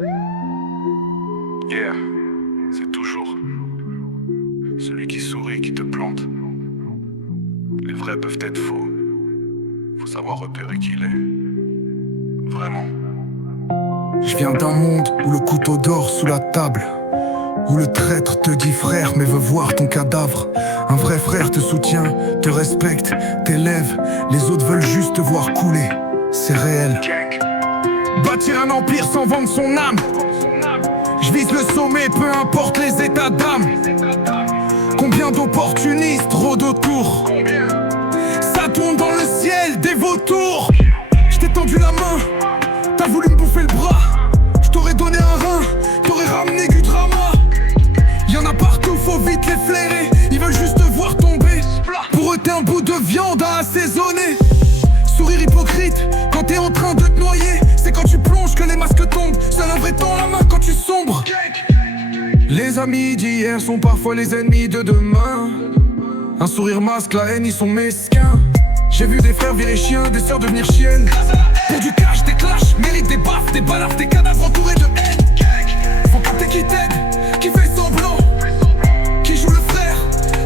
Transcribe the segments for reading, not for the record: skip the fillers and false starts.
Yeah, c'est toujours celui qui sourit qui te plante. Les vrais peuvent être faux. Faut savoir repérer qui il est. Vraiment. Je viens d'un monde où le couteau dort sous la table, où le traître te dit frère mais veut voir ton cadavre. Un vrai frère te soutient, te respecte, t'élève. Les autres veulent juste te voir couler, c'est réel. Bâtir un empire sans vendre son âme. Je vise le sommet, peu importe les états d'âme. Combien d'opportunistes rôdent autour? Ça tourne dans le ciel, des vautours. Je t'ai tendu la main, t'as voulu me bouffer le bras. Je t'aurais donné un rein, t'aurais ramené du drama. Y'en a partout, faut vite les flairer. Ils veulent juste te voir tomber. Pour eux t'es un bout de viande à assaisonner. Sourire hypocrite quand t'es en train de te noyer. C'est quand tu plonges que les masques tombent. Seul un vrai temps la main quand tu sombres. Les amis d'hier sont parfois les ennemis de demain. Un sourire masque la haine, ils sont mesquins. J'ai vu des frères virer chiens, des sœurs devenir chiennes. Pour du cash, des clashs, mérite des baffes, des balafres, des cadavres entourés de haine. Faut capter qui t'aide, qui fait semblant, qui joue le frère,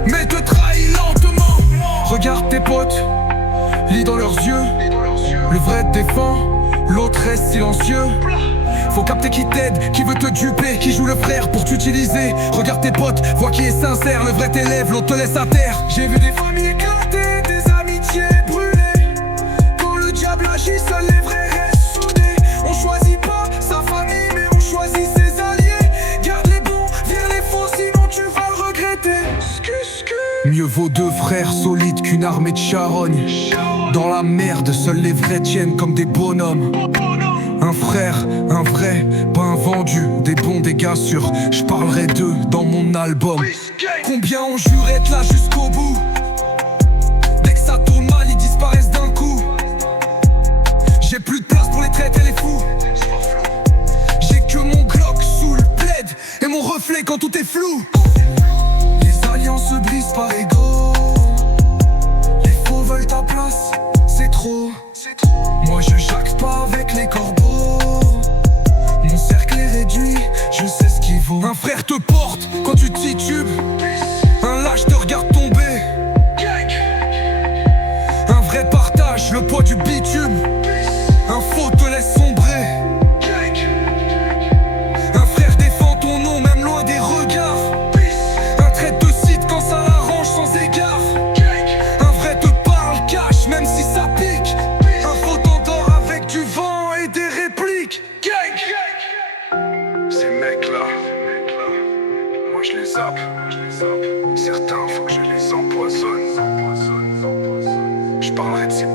mais te trahit lentement. Regarde tes potes, lis dans leurs yeux. Le vrai te défend, l'autre reste silencieux. Faut capter qui t'aide, qui veut te duper, qui joue le frère pour t'utiliser. Regarde tes potes, vois qui est sincère. Le vrai t'élève, l'autre te laisse à terre. J'ai vu des familles éclatées, des amitiés brûlées. Quand le diable agit, seuls les vrais restent soudés. On choisit pas sa famille, mais on choisit ses alliés. Garde les bons, vire les faux, sinon tu vas le regretter. Mieux vaut deux frères solides qu'une armée de charognes. Dans la merde, seuls les vrais tiennent comme des bonhommes. Un frère, un vrai, pas un vendu. Des bons, des gars sûrs, je parlerai d'eux dans mon album. Combien ont juré être là jusqu'au bout? Dès que ça tourne mal, ils disparaissent d'un coup. J'ai plus de place pour les traîtres et les fous. J'ai que mon Glock sous le plaid et mon reflet quand tout est flou. Les alliances se brisent par ego. Les faux veulent ta place, c'est trop. Moi je jacte pas avec les corbeaux. Mon cercle est réduit, je sais ce qu'il vaut. Un frère te porte quand tu titubes. Un lâche te regarde tomber. Un vrai partage le poids du bitume. Un faux te laisse sombrer. Un frère défend ton nom même loin des regards. Un trait te cite quand ça l'arrange sans égard. Un vrai te parle cash même si ça pique. Ces mecs-là, moi je les zappe. Certains, faut que je les empoisonne. Je parlerai de ces